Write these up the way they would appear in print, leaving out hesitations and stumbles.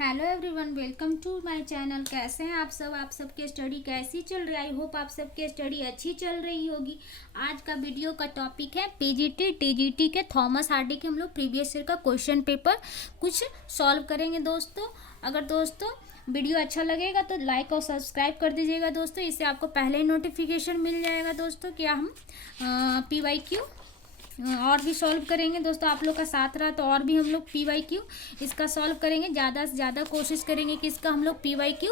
Hello everyone, welcome to my channel. कैसे हैं आप सब? आप सबकी स्टडी कैसी चल रही है? आई होप आप सबकी स्टडी अच्छी चल रही होगी। आज का वीडियो का टॉपिक है पीजीटी टीजीटी के थॉमस हार्डी के हम लोग प्रीवियस ईयर का क्वेश्चन पेपर कुछ सॉल्व करेंगे दोस्तों। अगर दोस्तों वीडियो अच्छा लगेगा तो लाइक और सब्सक्राइब कर दीजिएगा दोस्तों, इससे आपको पहले ही नोटिफिकेशन मिल जाएगा दोस्तों। क्या हम PYQ और भी सॉल्व करेंगे दोस्तों। आप लोग का साथ रहा तो और भी हम लोग PYQ इसका सॉल्व करेंगे। ज़्यादा से ज़्यादा कोशिश करेंगे कि इसका हम लोग PYQ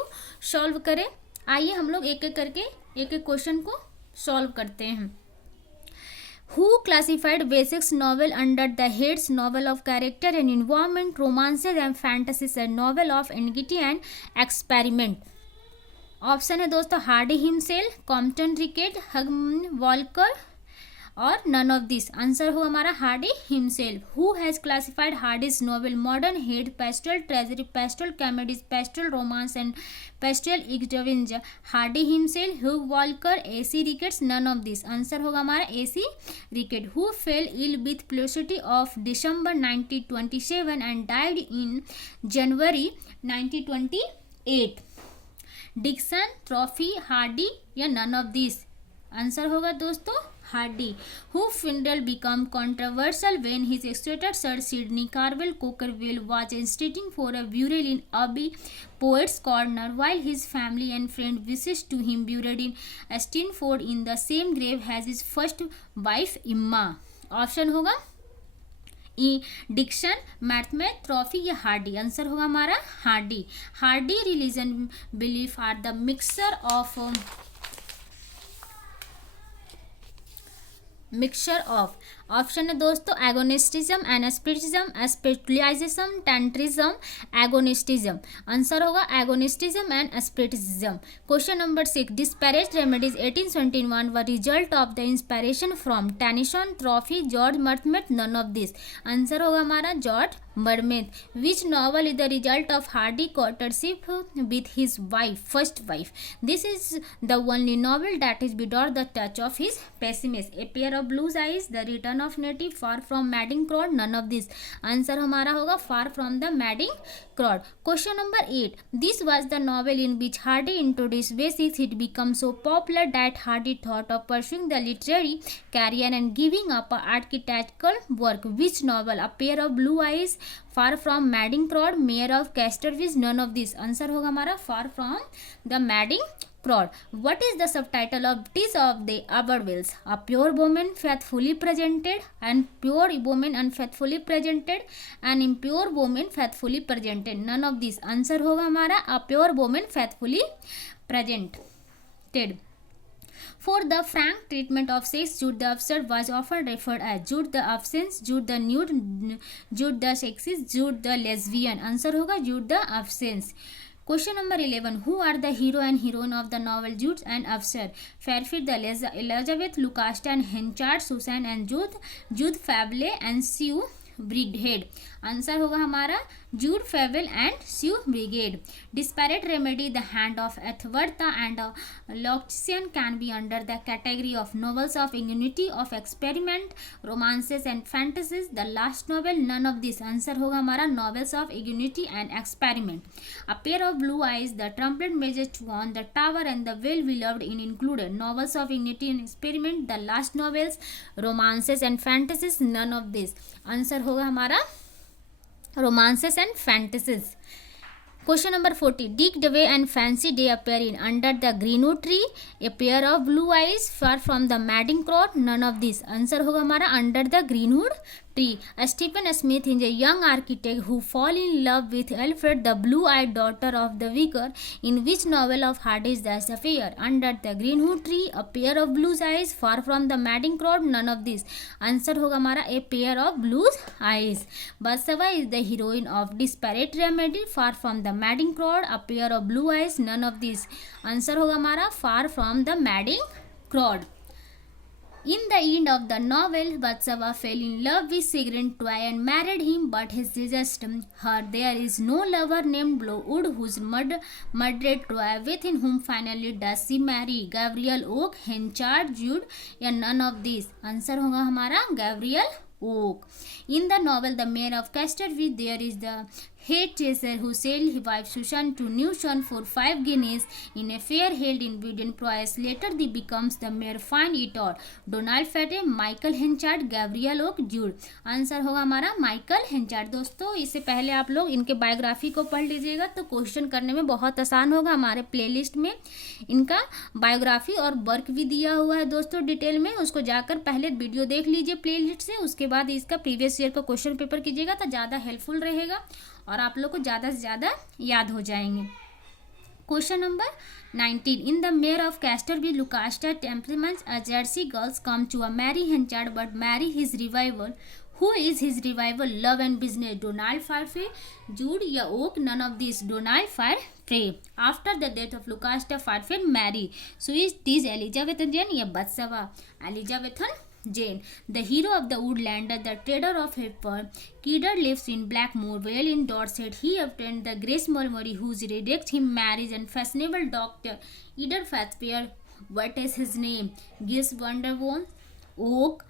सॉल्व करें। आइए हम लोग एक एक करके एक एक क्वेश्चन को सॉल्व करते हैं। Who classified basics novel under the heads novel of character and environment, romances and fantasies, and novel of anxiety and experiment? Option है दोस्तों Hardy himself, Compton Rickett, Hugh Walker और नन ऑफ दिस। आंसर हो हमारा Hardy himself. Who has classified Hardy's novel modern head, pastoral tragedy, pastoral comedies, pastoral romance and pastoral extravaganza? Hardy himself, Hugh Walker, AC Ricketts, none of this. Answer होगा हमारा AC Rickett. Who fell ill with pleurisy of December 1927 and died in January 1928? Dixon, trophy, Hardy या none of this? Answer होगा दोस्तों Hardy. Who finally become controversial when his executor Sir Sidney Carvel Cockerwell was instituting for a burial in Abbey Poets Corner, while his family and friend wishes to him buried in Stinford in the same grave as his first wife Emma? Option होगा Dixon, Meredith, trophy या Hardy. Answer होगा हमारा Hardy. Hardy religion belief are the mixture of option है दोस्तों agnosticism, एनास्पिरिज्म, specialization, टेंट्रिज्म, agnosticism. Answer होगा agnosticism and spiritism. Question number 6, Desperate Remedies 1821 were result of the inspiration from Tennyson, trophy, George Meredith, none of this. Answer होगा हमारा George Meredith. Which novel is the result of Hardy courtship with his wife, first wife? This is the only novel that is without the touch of his pessimist. A pair of blues eyes, the return of native, far from madding crowd, none of this। Answer हमारा होगा far from the madding crowd। Question number 8, this was the novel in which Hardy introduced basics. It became so popular that Hardy thought of pursuing the literary career and giving up architectural work. Which novel? A pair of blue eyes, far from madding crowd, mayor of Casterwich, none of this। Answer होगा हमारा far from the madding crowd। What is the subtitle of Tis of the Aberwills? A pure woman faithfully presented, and pure woman unfaithfully presented, and impure woman faithfully presented, none of these। Answer होगा हमारा a pure woman faithfully presented। For the frank treatment of sex, Jude the absurd was often referred as Jude the absence, Jude the nude, Jude the sexist, Jude the lesbian। Answer होगा Jude the absence। Question number 11, who are the hero and heroine of the novel Jude and Absurd? Fairfield, the Elizabeth, Lucasta and Henchard, Susan and Jude Fable and Sue Brigade। Answer होगा हमारा Jude Fawley and Sue Bridehead. Desperate Remedy, the Hand of Ethelberta and Laodicean can be under the category of novels of ingenuity, of experiment, romances and fantasies. The last novel, none of this. Answer होगा हमारा novels of ingenuity and experiment. A pair of blue eyes, the Trumpet Major two on the tower and the well beloved in included novels of ingenuity and experiment. The last novels, romances and fantasies, none of this. Answer होगा हमारा romances and fantasies। Question number 40, Dick Dewey and Fancy Day appear in Under the Greenwood Tree, a pair of blue eyes, far from the madding crowd, none of this। Answer होगा हमारा Under the Greenwood Tree। Stephen Smith is a young architect who fall in love with Alfred, the blue-eyed daughter of the vicar, in which novel of Hardy's the affair? Under the Greenwood Tree, a pair of blue eyes, far from the madding crowd, none of this। Answer होगा हमारा a pair of blue eyes। Bathsheba is the heroine of Disparate Remedy, far from the madding crowd, a pair of blue eyes, none of this। Answer होगा हमारा far from the madding crowd। In the end of the novel, Bathsheba fell in love with Sigrid Toy and married him, but he rejected her. There is no lover named Blowwood whose murdered Toy, with whom finally does she marry? Gabriel Oak, Henchard, Jude, या none of these। Answer होगा हमारा Gabriel oak. In the novel The Mayor of Casterwich, there is the head chaser who sailed his wife Susan to New Sean for 5 guineas in a fair held in Buden Price. Later, he becomes the mayor. Find it all. Donald Fate, Michael Henchard, Gabriel Oak, Jude. Answer होगा हमारा Michael हेंचार्ड। दोस्तों इससे पहले आप लोग इनके biography को पढ़ लीजिएगा तो क्वेश्चन करने में बहुत आसान होगा। हमारे प्लेलिस्ट में इनका बायोग्राफी और वर्क भी दिया हुआ है दोस्तों डिटेल में, उसको जाकर पहले वीडियो देख लीजिए प्लेलिस्ट से, उसके बाद इसका प्रीवियस ईयर का क्वेश्चन पेपर कीजिएगा तो ज़्यादा हेल्पफुल रहेगा और आप लोग को ज़्यादा से ज़्यादा याद हो जाएंगे। Question number 19. In the mayor of Castorville, Lucasta temperaments, a Jersey girls come to a marry Henchard but marry his revival. Who is his revival? Love and business. Donald Farfay, Jude या Oak? None of these. Donald Farfay. After the death of Lucasta, Farfay marry. So is this Elizabeth Jane या Batsava? Elizabeth Jane. The hero of the Woodlander, the trader of Hepburn, Kidder lives in Blackmore Vale in Dorset. He obtained the Grace Mulberry, whose rejects him marries and fashionable doctor Eder Fathfair. What is his name? Giles Vanderboon, Oak,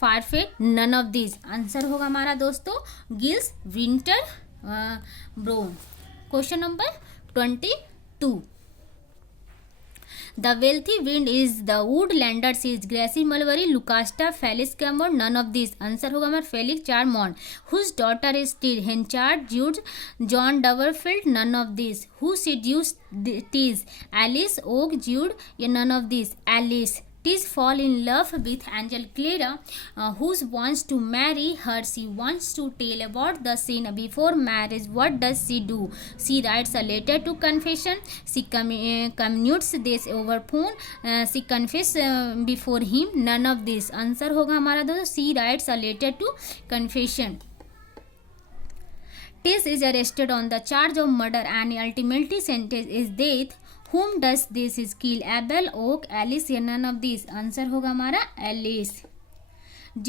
Farfay. None of these. Answer होगा हमारा दोस्तों Giles Winterborne. Question number 22. The wealthy wind is the woodlanders is Gracie Mulberry, Lucasta, Felix Campbell. None of these. Answer होगा हमारा Felix चार्मोन। Whose daughter is Tis? Henchard, Jude, John Doverfield. None of these. Who seduced Tis? Alice, Oak, Jude. None of these. Alice. Tis fall in love with Angel Clara, who wants to marry her. She wants to tell about the sin before marriage. What does she do? She writes a letter to confession. She commutes this over phone. She confesses before him. None of this. Answer होगा हमारा दोस्तों she writes a letter to confession. Tis is arrested on the charge of murder and ultimately sentenced is death. Whom does this is kill? Abel, Oak, Alice. None of these. Answer होगा हमारा Alice.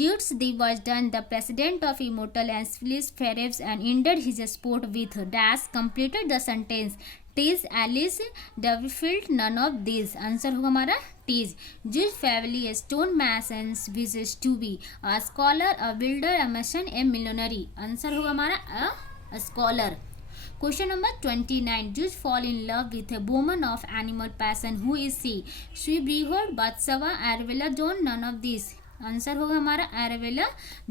Jude's deed was done the president of Immortal and Phyllis Ferreves and ended his sport with dash completed the sentence. Tis, Alice, Doverfield. None of these. Answer होगा हमारा Tis. Jude's family stone masons wishes to be a scholar, a builder, a mason, a millionaire. Answer होगा हमारा a scholar. Question number 29. Jude fall in love with a woman of animal passion. Who is she? Sue Brehard, Batsava, Arabella John. None of these. Answer होगा हमारा Arabella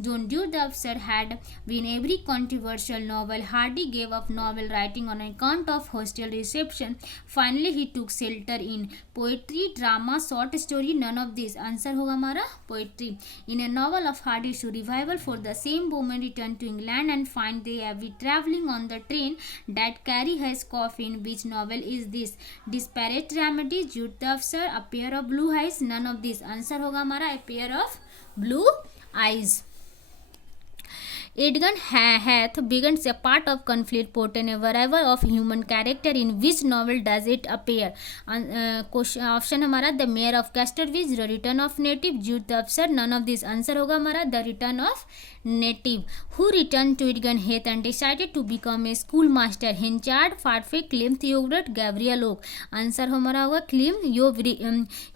John. Jude the Obscure had been a very controversial novel. Hardy gave up novel writing on account of hostile reception. Finally he took shelter in poetry, drama, short story. None of this. Answer होगा हमारा poetry. In a novel of Hardy show revival for the same woman return to England and find they have be travelling on the train that carry her coffin. Which novel is this? Desperate Remedy, Jude the Obscure, a pair of blue eyes. None of this. Answer होगा हमारा a pair of blue eyes. Edgar hath begun a part of conflict portent a variety of human character. In which novel does it appear? Option हमारा the mayor of Castorville, the return of native, Jude the अफसर. None of this. Answer होगा हमारा the return of native. Who returned to Edgar Heath and decided to become a schoolmaster? Henchard, Farfay, Clem Theobald, Gabriel Oak. Answer हमारा होगा Clem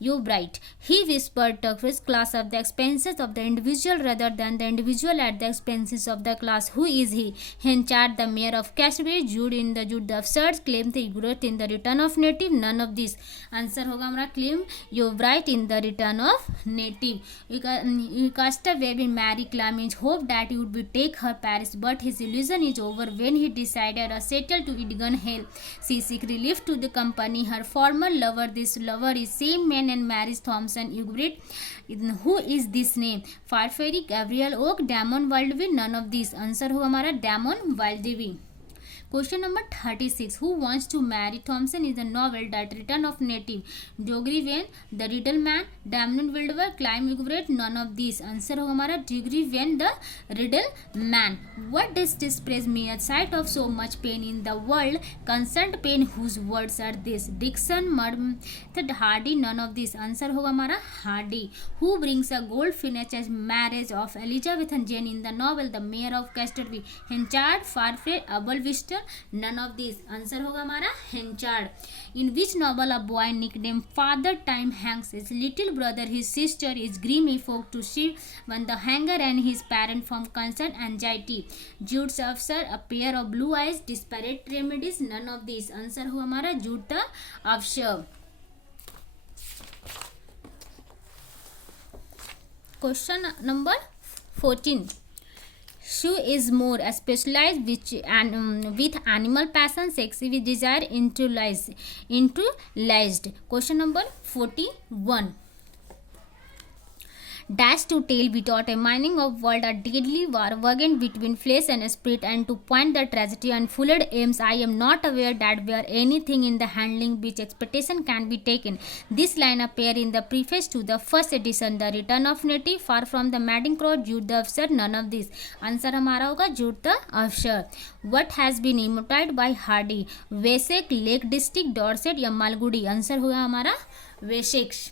Yobright. He whispered to his class of the expenses of the individual rather than the individual at the expenses of the class. Who is he? Henchard, the mayor of Castorville, Jude the absurd, Clem Theobald in the return of native. None of this. Answer होगा हमारा Clem Yobright in the return of native. Castaway will marry Clemens, hoped that he would be take her Paris, but his illusion is over when he decided to settle to Edgar Hale. She seek relief to the company her former lover. This lover is same man and marries Thompson Ugrit. Who is this name? Farfary, Gabriel Oak, Damon Wildeby. None of these. Answer होगा हमारा Damon Wildeby. Question number 36. Who wants to marry Thompson is a novel that return of native. Jogri Wayne, the Riddle Man, Damon Wildover, Climb Ugret. None of these. Answer होगा हमारा Jogri Wayne, the Riddle Man. What does this praise me? A sight of so much pain in the world, constant pain. Whose words are this? Dixon, Murmur, Hardy. None of these. Answer होगा हमारा Hardy. Who brings a gold finish as marriage of Elizabeth and Jane in the novel The Mayor of Castorville? Henchard, Farfay, Abel Vista, Whittle, none of this, answer होगा हमारा Henchard. In which novel a boy nickname Father Time hangs his little brother his sister is grimy folk to she one the hanger and his parent from concern anxiety. Jude's Obscure, a pair of blue eyes, Desperate Remedies, none of this, answer हुआ हमारा Jude the Obscure. Question number 14. She is more specialized with animal passion, sexy with desire, internalized. Question number 41. Dash to tell without a meaning of word a deadly war waging between flesh and spirit, and to point the tragedy and fooled aims. I am not aware that where anything in the handling which expectation can be taken. This line appear in the preface to the first edition. The Return of Native, Far from the Madding Crow, Jude the Officer, none of this. Answer हमारा होगा Jude the Obscure. What has been immortalized by Hardy? Wessex, Lake District, Dorset या Malgudi, answer होगा हमारा Wessex.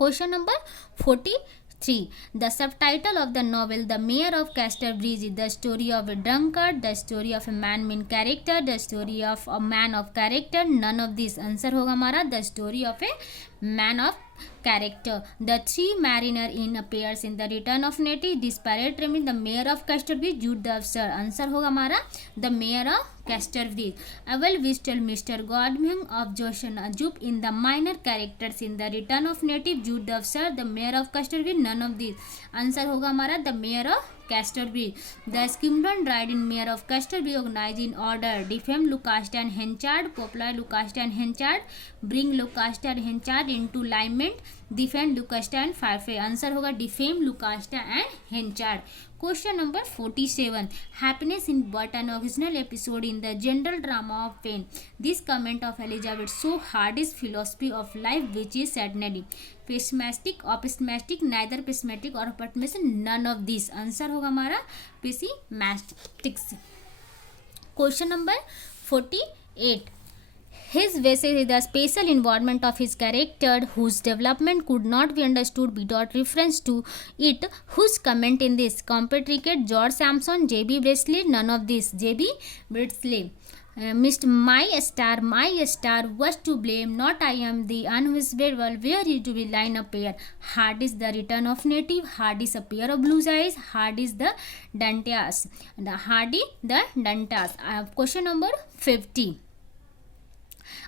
Question number 43. The subtitle of the novel The Mayor of Casterbridge is the story of a drunkard, the story of a man main character, the story of a man of character, none of this, answer होगा हमारा the story of a man of character. The three mariner in appears in the Return of Native, disparate remain the mayor of Casterbridge, Jude the Officer, answer होगा हमारा the mayor of Casterbridge. Abel Wistel, Mr. Godwin of Joshan Ajub in the minor characters in the Return of Native, Jude the Officer, the mayor of Casterbridge, none of these, answer होगा हमारा the mayor of Casterbridge. The Skimdon died in mayor of Casterbridge, organized in order, defame Lucasta and Henchard, popular Lucasta and Henchard, bring Lucasta and Henchard into alignment, defend Lucasta and Firefly, answer होगा defame Lucasta and Henchard. Question number 47. Happiness in but an occasional episode in the general drama of pain. This comment of Elizabeth so Hardy's philosophy of life, which is sadly pessimistic, optimistic, neither pessimistic or optimistic, none of these, answer होगा हमारा pessimistic. Question number 48. His basis is the special environment of his character, whose development could not be understood without reference to it. Whose comment in this? Compatriot George Sampson, J.B. Bresley, none of this, J.B. Bresley. Missed my star was to blame, not I am the unwhisperable, where is to be line up here. Hard is the Return of Native, hard is a pair of blue eyes, hard is the Dantias, hardy the Dantas. Question number 50.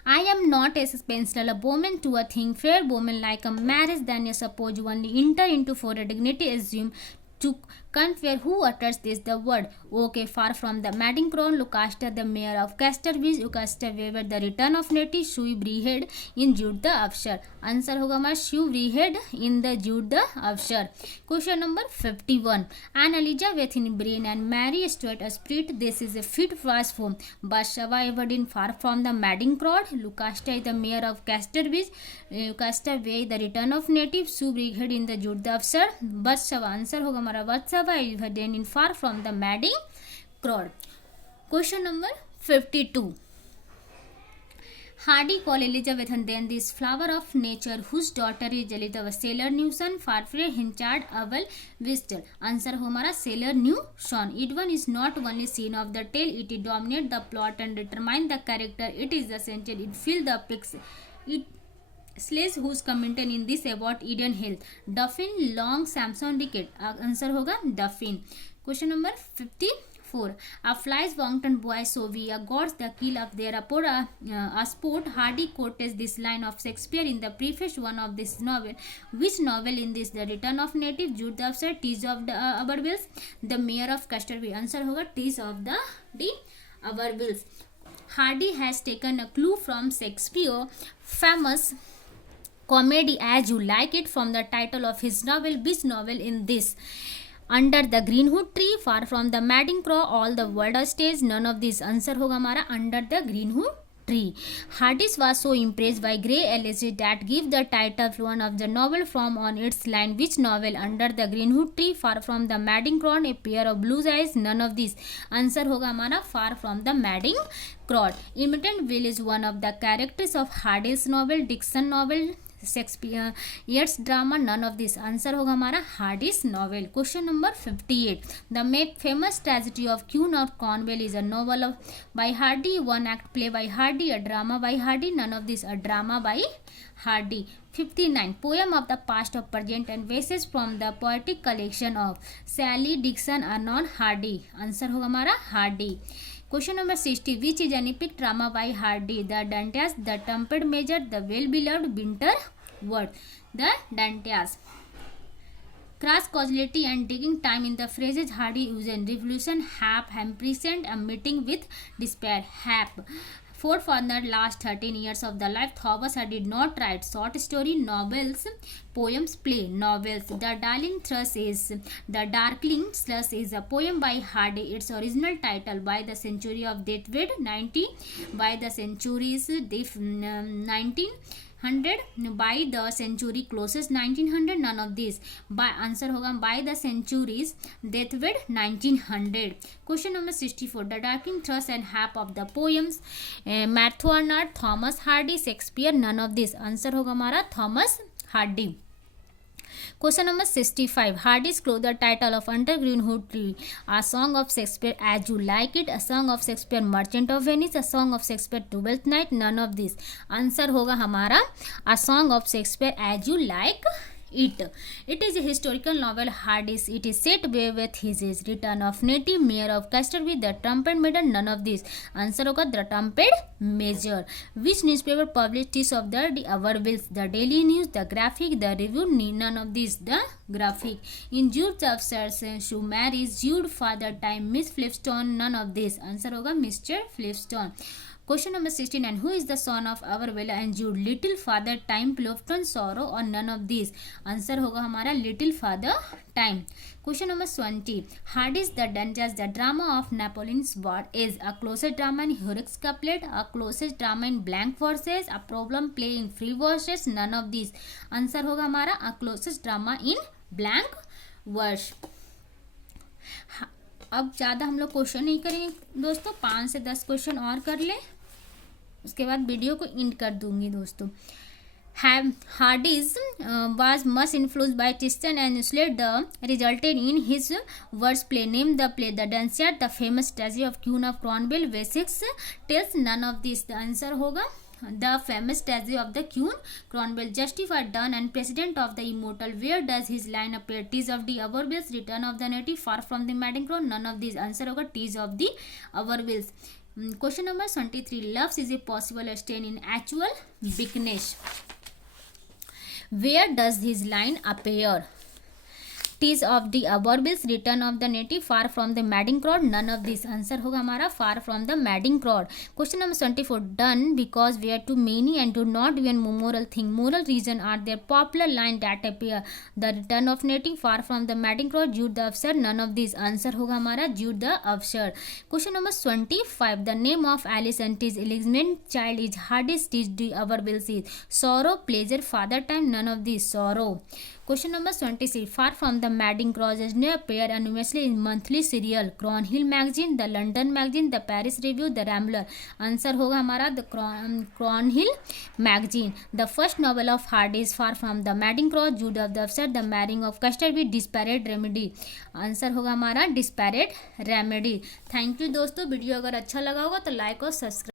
I am not a suspenseful, a bowman to a thing fair, bowman like a marriage, than you suppose you only enter into for a dignity assume to confer. Who utters this the word? Okay, far from the madding crown, Lucasta the mayor of Casterbridge, Lucasta Weaver the Return of Native, Shui Brehead in Jude the Officer, answer होगा हमारा Shui Brehead in the Jude the Officer. Question number 51. Anne Elizabeth in brain and Mary Stuart a spirit, this is a fit fast form, but survived in far from the madding crowd, Lucasta is the mayor of Casterbridge, Lucasta Way the Return of Native, Shui Brehead in the Jude the Officer, but answer होगा हमारा survived in far from the madding crowd. Question number 52. Hardy called Elizabeth and then this flower of nature, whose daughter is Elizabeth Sailor Newson, Farfrey Hinchard, Owl, Wistel. Answer हमारा Sailor Newson. It one is not only scene of the tale, it dominate the plot and determine the character. It is essential. It fill the pics. It slays whose commented in this about Eden Health. Duffin, Long, Samson, Rickett. Answer होगा Duffin. Question number 54. A flies Wongton boy Sovia gods the kill of their a sport. Hardy quotes this line of Shakespeare in the preface one of this novel. Which novel in this? The Return of Native, Jude the Officer, Tease of the Abervilles, the Mayor of Casterbridge. Answer होगा Tease of the Abervilles. Hardy has taken a clue from Shakespeare famous comedy As You Like It from the title of his novel. Which novel in this? Under the Greenwood Tree, Far from the Madding Crow, All the World a Stage, none of this. Answer होगा हमारा Under the Greenwood Tree. Hardis was so impressed by Grey Elegy that give the title one of the novel from on its line. Which novel? Under the Greenwood Tree, Far from the Madding Crow, A Pair of Blue Eyes, none of this. Answer होगा हमारा Far from the Madding Crow. Imitant Will is one of the characters of Hardy's novel. Dixon novel Shakespeare's drama, none of this. Answer होगा हमारा Hardy's novel. Question number 58, the famous tragedy of Queen of Cornwall is a novel by Hardy, one act play by Hardy, a drama by Hardy, none of this. A drama by Hardy. 59, poem of the past of present and verses from the poetic collection of Sally Dixon are none Hardy. Answer होगा हमारा Hardy. Question number 60, which is an epic drama by Hardy, the Dynasts, the Trumpet Major, the well beloved Winter Word. The Dynasts. Cross causality and digging time in the phrases Hardy used in Revolution, hap, present, a meeting with despair, hap. For the last 13 years of the life, Thomas did not write short story, novels, poems, play, novels. The Darling Thrush is a poem by Hardy. Its original title, By the Century of David, 90, by the centuries, 1900, by the century closest 1900, none of these। by answer होगा by the centuries David 1900। Question number 64, the Darkling Thrush and Hap of the poems Matthew Arnold, Thomas Hardy, Shakespeare, none of this. Answer होगा हमारा Thomas Hardy. Question number 65, Hardy's close the title of Under Greenwood Tree, a song of Shakespeare, As You Like It, a song of Shakespeare, Merchant of Venice, a song of Shakespeare, Twelfth Night, none of this। Answer होगा हमारा a song of Shakespeare, As You Like It। It is a historical novel. Hardy's, it is set with his age, return of native mayor of Casterby, the trumpet major, none of this। Answer होगा the trumpet major। Which newspaper published this of the Avervilles, the Daily News, the Graphic, the Review, none of this। the Graphic। In Jude's upstairs, she marries Jude father time, Miss Flipstone, none of this। Answer होगा Mr. Flipstone। Question number 69, who is the son of Averville and Jude, little father time, Clifton, sorrow, or none of these। Answer होगा हमारा little father time। Question number 20, Hardy's The Dungeons, the drama of Napoleon's War, is a closest drama in heroic couplet, a closest drama in blank verses, a problem play in free verses, none of these। Answer होगा हमारा a closest drama in blank verse। अब ज़्यादा हम लोग question नहीं करेंगे दोस्तों, 5 से 10 क्वेश्चन और कर लें, उसके बाद वीडियो को एंड कर दूंगी दोस्तों। Hardy's was much influenced by Tristan and Isolde, the resulted in his verse play. Name the play. The Dunciad, the famous tragedy of Queen of Cornwall, Wessex tells, none of this। The answer होगा the famous tragedy of the Queen Cornwall, justified, done, and president of the immortal। Where does his line appear? Tease of the Avervilles, return of the native, far from the madding crowd, none of these। Answer होगा tease of the Avervilles। Question number 23, loves is a possible stain in actual weakness। Where does his line appear? Tease of the Avervilles, return of the native, far from the madding crowd, none of this। Answer होगा हमारा far from the madding crowd। Question number 24, done because we are too many and do not even moral thing, moral reason are there, popular line that appear, the return of native, far from the madding crowd, Jude the absurd, none of these। Answer होगा हमारा Jude the absurd। Question number 25, the name of Alice and his illegitimate child is Hardy's, tease the Avervilles is sorrow, pleasure, father time, none of these। sorrow। Question number 26, far from the madding crowd is no appear anonymously in monthly serial, Cornhill magazine, the London magazine, the Paris Review, the Rambler। Answer होगा हमारा the Cornhill magazine। The first novel of Hardy is Far from the madding crowd, Jude of the Absurd, the marrying of Custer with Disparate Remedy। Answer होगा हमारा Disparate Remedy। Thank you दोस्तों, video अगर अच्छा लगा होगा तो like और subscribe